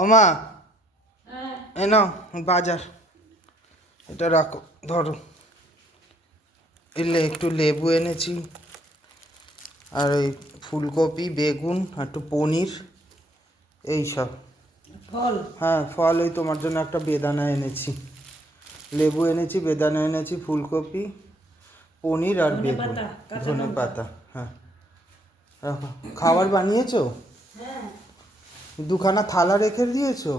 ও মা, এ নাও বাজার, এটা রাখো, ধরো। এলে একটু লেবু এনেছি, আর ওই ফুলকপি, বেগুন, আর একটু পনির, এইসব ফল। হ্যাঁ ফল। ওই তোমার জন্য একটা বেদানা এনেছি, লেবু এনেছি, বেদানা এনেছি, ফুলকপি, পনির আর বেগুন, ধনেপাতা, কাঁচা ধনে লঙ্কা। পাতা। হ্যাঁ রাখো। খাবার বানিয়েছো? হ্যাঁ দুখানা থালা রেখে দিয়েছো?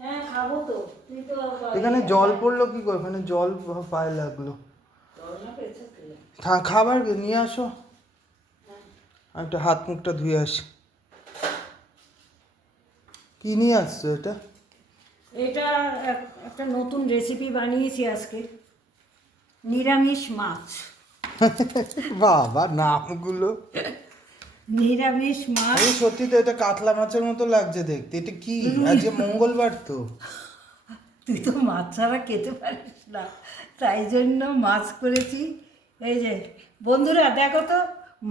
হ্যাঁ, খাবো তো। তুই তো এখানে জল পড়লো কি করে? এখানে জল পায়ে লাগলো। খাবার নিয়ে আসো, আমি একটা হাত মুখটা ধুয়ে আসি। কি নিয়ে আসছো এটা? এটা একটা নতুন রেসিপি বানিয়েছি আজকে, নিরামিষ মাছ। বাবা নামগুলো! নিরামিষ মাছ। আরে সত্যি তো এটা কাতলা মাছের মতো লাগছে দেখতে। এটা কি? আজকে মঙ্গলবার তো। তুই তো মাছ ছাড়া খেতে পারিস না, তাই জন্য মাছ করেছি। এই যে বন্ধুরা দেখো তো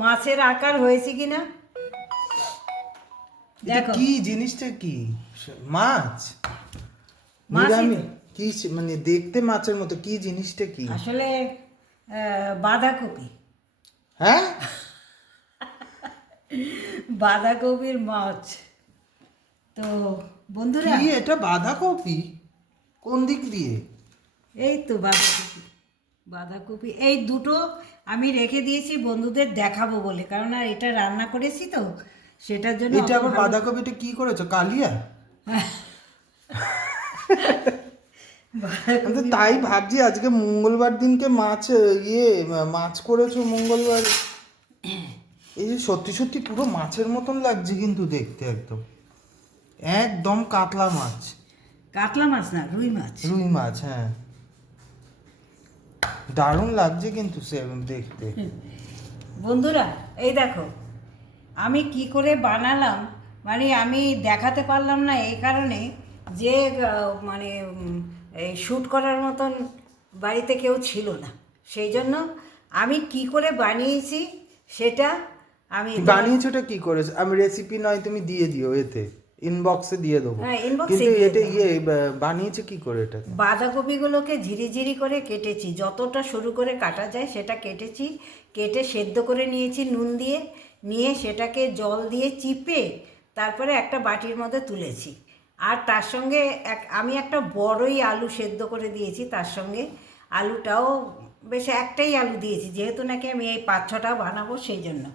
মাছের আকার হয়েছে কিনা, এটা দেখো। কি জিনিসটা? কি মাছ? মাছই তো। নিরামিষ? কি মানে দেখতে মাছের মতো, কি জিনিসটা কি? আসলে বাঁধাকপি। হ্যাঁ, বাঁধাকপির মাছ। তো বন্ধুরা, কি এটা? বাঁধাকপি? কোন দিক দিয়ে? এই তো বাঁধাকপি। বাঁধাকপি এই দুটো আমি রেখে দিয়েছি বন্ধুদের দেখাবো বলে, কারণ আর এটা রান্না করেছি তো সেটার জন্য এটা অত আবার ভালো। বাঁধাকপিটা কি করেছো, কালিয়া? আমি তো বাঁধাকপি। তাই ভাবছি আজকে মঙ্গলবার দিনকে মাছ, মাছ করেছো মঙ্গলবার। এই যে সত্যি সত্যি পুরো মাছের মতন লাগছে কিন্তু দেখতে, একদম একদম কাতলা মাছ। কাতলা মাছ না, রুই মাছ। রুই মাছ, হ্যাঁ। দারুণ লাগছে কিন্তু সে দেখতে। বন্ধুরা এই দেখো আমি কি করে বানালাম, মানে আমি দেখাতে পারলাম না এই কারণে যে মানে এই শ্যুট করার মতন বাড়িতে কেউ ছিল না, সেই জন্য আমি কি করে বানিয়েছি সেটা আমি বানিয়েছোটা কি করে? আমি রেসিপি নয় তুমি দিয়ে দিও, এতে ইনবক্সে দিয়ে দেবো। হ্যাঁ, ইনবক্সে কিন্তু দিয়ে এটা দেবো। বানিয়েছে কি করে এটা? বাঁধাকপিগুলোকে ঝিরি করে কেটেছি, যতটা সরু করে কাটা যায় সেটা কেটেছি, কেটে সেদ্ধ করে নিয়েছি নুন দিয়ে, নিয়ে সেটাকে জল দিয়ে চিপে তারপরে একটা বাটির মধ্যে তুলেছি। আর তার সঙ্গে আমি একটা বড়ই আলু সেদ্ধ করে দিয়েছি, তার সঙ্গে আলুটাও বেশ একটাই আলু দিয়েছি, যেহেতু নাকি আমি এই 5-6টা বানাবো সেই জন্য।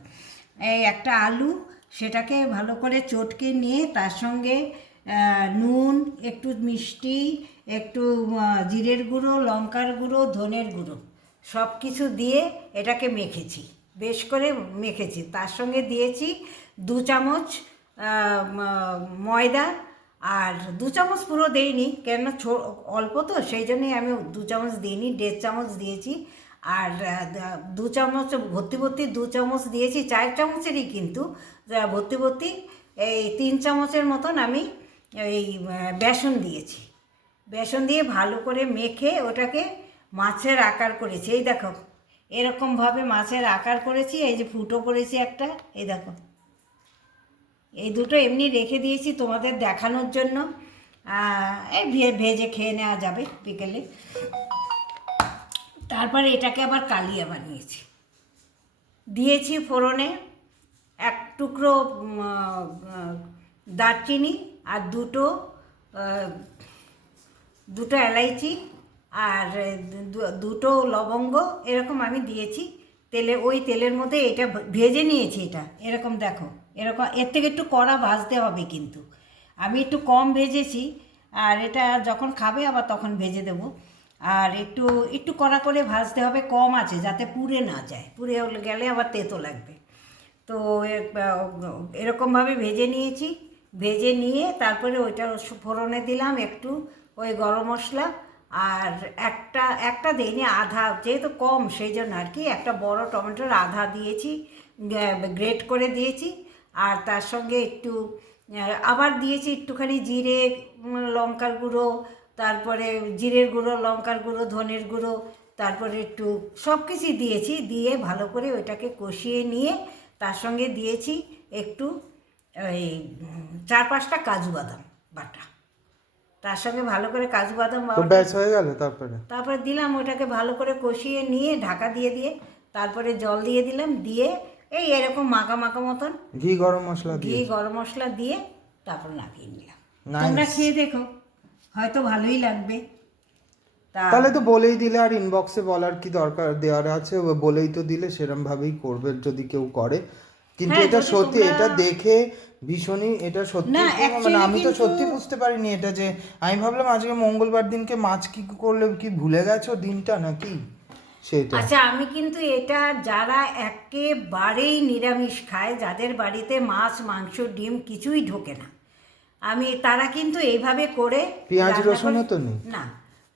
এই একটা আলু, সেটাকে ভালো করে চটকে নিয়ে তার সঙ্গে নুন, একটু মিষ্টি, একটু জিরের গুঁড়ো, লঙ্কার গুঁড়ো, ধনের গুঁড়ো সব কিছু দিয়ে এটাকে মেখেছি, বেশ করে মেখেছি। তার সঙ্গে দিয়েছি 2 চামচ ময়দা, আর 2 চামচ পুরো দেইনি, কেন অল্প তো সেই জন্যই আমি 2 চামচ দিইনি, 1.5 চামচ দিয়েছি। আর 2 চামচ ভর্তি ভর্তি 2 চামচ দিয়েছি, 4 চামচেরই কিন্তু ভর্তি ভর্তি এই 3 চামচের মতন আমি এই বেসন দিয়েছি। বেসন দিয়ে ভালো করে মেখে ওটাকে মাছের আকার করেছি। এই দেখো এরকমভাবে মাছের আকার করেছি, এই যে ফুটো করেছি একটা, এই দেখো। এই দুটো এমনি রেখে দিয়েছি তোমাদের দেখানোর জন্য। এই ভেজে খেয়ে নেওয়া যাবে বিকেলে। তারপরে এটাকে আবার কালিয়া বানিয়েছি, দিয়েছি ফোড়নে 1 টুকরো দারচিনি, আর দুটো এলাইচি, আর দুটো লবঙ্গ, এরকম আমি দিয়েছি তেলে। ওই তেলের মধ্যে এটা ভেজে নিয়েছি। এটা এরকম দেখো, এরকম এর থেকে একটু কড়া ভাজতে হবে কিন্তু, আমি একটু কম ভেজেছি। আর এটা যখন খাবে আবার তখন ভেজে দেবো। আর একটু একটু কড়া করে ভাজতে হবে, কম আছে, যাতে পুড়ে না যায়, পুড়ে গেলে আবার তেতো লাগবে। তো এরকমভাবে ভেজে নিয়েছি। ভেজে নিয়ে তারপরে ওইটা ফোড়নে দিলাম একটু ওই গরম মশলা, আর একটা দিইনি, আধা, যেহেতু কম সেই জন্য আর কি, একটা বড় টমেটোর আধা দিয়েছি, গ্রেট করে দিয়েছি। আর তার সঙ্গে একটু আবার দিয়েছি একটুখানি জিরে, লঙ্কার গুঁড়ো, তারপরে জিরের গুঁড়ো, লঙ্কার গুঁড়ো, ধনের গুঁড়ো, তারপরে একটু সব কিছুই দিয়েছি, দিয়ে ভালো করে ওইটাকে কষিয়ে নিয়ে তার সঙ্গে দিয়েছি একটু ওই 4-5টা কাজু বাদাম, বাটা, তার সঙ্গে ভালো করে কাজু বাদাম তো বাটা, ব্যাস হয়ে গেল। তারপরে দিলাম ওটাকে ভালো করে কষিয়ে নিয়ে ঢাকা দিয়ে তারপরে জল দিয়ে দিলাম, দিয়ে এই এরকম মাখা মাখা মতন ঘি গরম মশলা ঘি দিয়ে গরম মশলা দিয়ে তারপর নামিয়ে নিলাম। Nice. তোমরা খেয়ে দেখো, হয়তো ভালোই লাগবে। তাহলে তো বলেই দিলে, আর ইনবক্সে বলার কি দরকার, দেওয়ার আছে ও বলেই তো দিলে, সেরকম ভাবেই করবে যদি কেউ করে। কিন্তু হ্যাঁ, এটা যদি সত্যি, তোমরা- এটা দেখে ভীষণই, এটা সত্যি না, মানে actually আমি তো কিন্তু- সত্যি বুঝতে পারিনি এটা, যে আমি ভাবলাম আজকে মঙ্গলবার দিনকে মাছ কি করলে, কি ভুলে গেছো দিনটা নাকি সেটা। আচ্ছা, আমি কিন্তু এটা যারা একেবারেই নিরামিষ খায়, যাদের বাড়িতে মাছ মাংস ডিম কিছুই ঢোকে না, আমি তারা কিন্তু এইভাবে করে পেঁয়াজ রান্না রসুনও করে- তো নেই? না,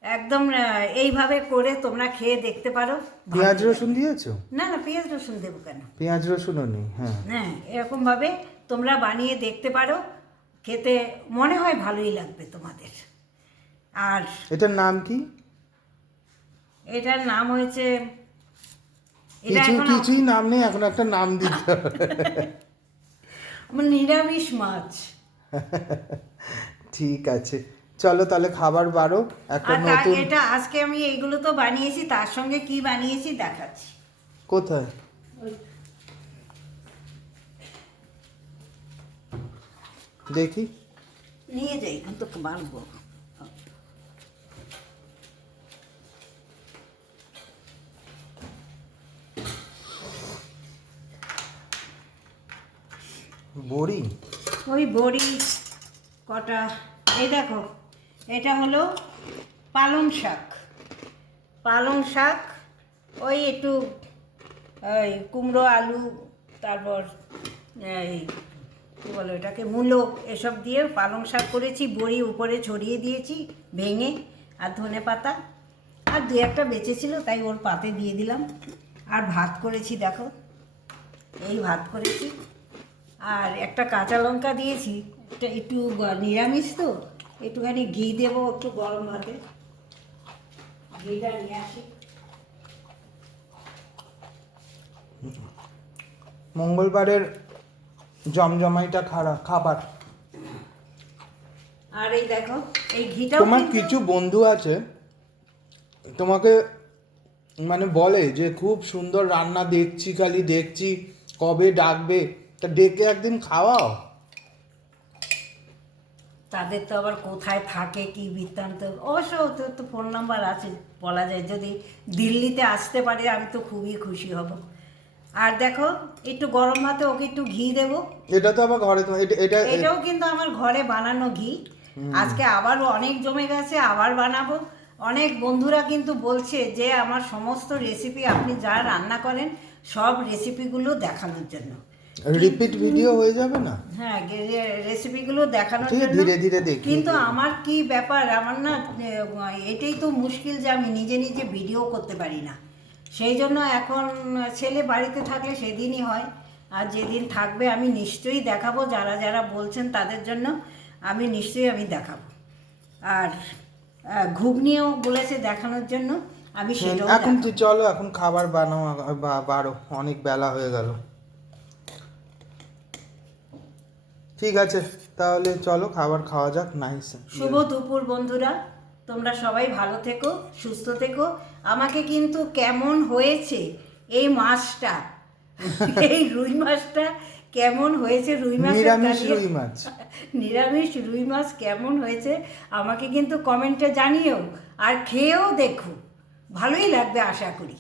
একদম এইভাবে করে তোমরা খেয়ে দেখতে পারো। ভালো পেঁয়াজ লাগবে। রসুন দিয়েছো? না না, পেঁয়াজ রসুন দেবো কেন? পেঁয়াজ রসুনও নেই, হ্যাঁ। হ্যাঁ, এরকমভাবে তোমরা বানিয়ে দেখতে পারো, খেতে মনে হয় ভালোই লাগবে তোমাদের। আর এটার নাম কি? এটার নাম হয়েছে, এটা এখন কিছুই নাম নেই, এখন একটা নাম দিতে হবে। আমার নিরামিষ মাছ। ঠিক আছে, চলো তাহলে খাবার বারো একটা আর নতুন। এটা আজকে আমি এইগুলো তো বানিয়েছি, তার সঙ্গে কি বানিয়েছি দেখাচ্ছি। কোথায়? দেখি। নিয়ে যাই, এখন তো বাড়বো। বড়ি? ওই বড়ি কটা, এই দেখো, এটা হলো পালং শাক। পালং শাক, ওই একটু ওই কুমড়ো আলু, তারপর এই কী বলো এটাকে, মূলো, এসব দিয়ে পালং শাক করেছি। বড়ি উপরে ছড়িয়ে দিয়েছি ভেঙে, আর ধনে পাতা, আর দু একটা বেঁচেছিল তাই ওর পাতে দিয়ে দিলাম। আর ভাত করেছি, দেখো এই ভাত করেছি। আর একটা কাঁচা লঙ্কা দিয়েছি, এটা একটু নিরামিষ তো, একটুখানি ঘি দেবো একটু গরম ভাতে, ঘিটা নিয়ে আসি। মঙ্গলবারের জমজমাইটা খাবার। আর এই দেখো, এই ঘিটাও তোমার কিন্তু- কিছু বন্ধু আছে তোমাকে মানে বলে যে খুব সুন্দর রান্না, দেখছি খালি দেখছি, কবে ডাকবে, তা ডেকে একদিন খাওয়াও। তাদের তো আবার কোথায় থাকে কি বৃত্তান্ত, অবশ্য তোর তো ফোন নাম্বার আছে, বলা যায় যদি দিল্লিতে আসতে পারে আমি তো খুবই খুশি হব। আর দেখো, একটু গরম ভাতে ওকে একটু ঘি দেবো। এটা তো আবার ঘরে এটা এটাও কিন্তু আমার ঘরে বানানো ঘি। আজকে আবারও অনেক জমে গেছে, আবার বানাবো। অনেক বন্ধুরা কিন্তু বলছে যে আমার সমস্ত রেসিপি আপনি যা রান্না করেন সব রেসিপিগুলো দেখানোর জন্য। রিপিট ভিডিও হয়ে যাবে না? হ্যাঁ, রেসিপিগুলো দেখানোর ঠিক আছে, জন্য। ধীরে ধীরে দেখি। কিন্তু আমার কি ব্যাপার, আমার না এটাই তো মুশকিল যে আমি নিজে নিজে ভিডিও করতে পারি না। সেই জন্য এখন ছেলে বাড়িতে থাকলে সেদিনই হয়, আর যেদিন থাকবে আমি নিশ্চয়ই দেখাবো। যারা যারা বলছেন তাদের জন্য আমি নিশ্চয়ই দেখাবো। আর ঘুগনিও বলেছে দেখানোর জন্য, আমি সেটাও এখন দেখাবো। চলো, এখন খাবার বানাও, বারো, অনেক বেলা হয়ে গেল। ঠিক আছে, তাহলে চলো খাবার খাওয়া যাক। নাইস। শুভ দুপুর বন্ধুরা, তোমরা সবাই ভালো থেকো, সুস্থ থেকো। আমাকে কিন্তু কেমন হয়েছে এই মাছটা, এই রুই মাছটা কেমন হয়েছে, রুই মাছ, নিরামিষ রুই মাছ, নিরামিষ রুই মাছ কেমন হয়েছে আমাকে কিন্তু কমেন্টে জানিও, আর খেয়েও দেখো, ভালোই লাগবে আশা করি।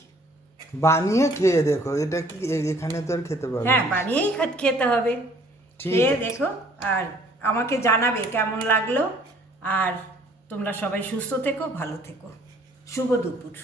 বানিয়ে খেয়ে দেখো, এটা কি এখানে তো আর খেতে পারবে হ্যাঁ, না। বানিয়েই খেতে হবে। ঠিক খেয়ে আছে। দেখো আর আমাকে জানাবে কেমন লাগলো। আর তোমরা সবাই সুস্থ থেকো, ভালো থেকো। শুভ দুপুর।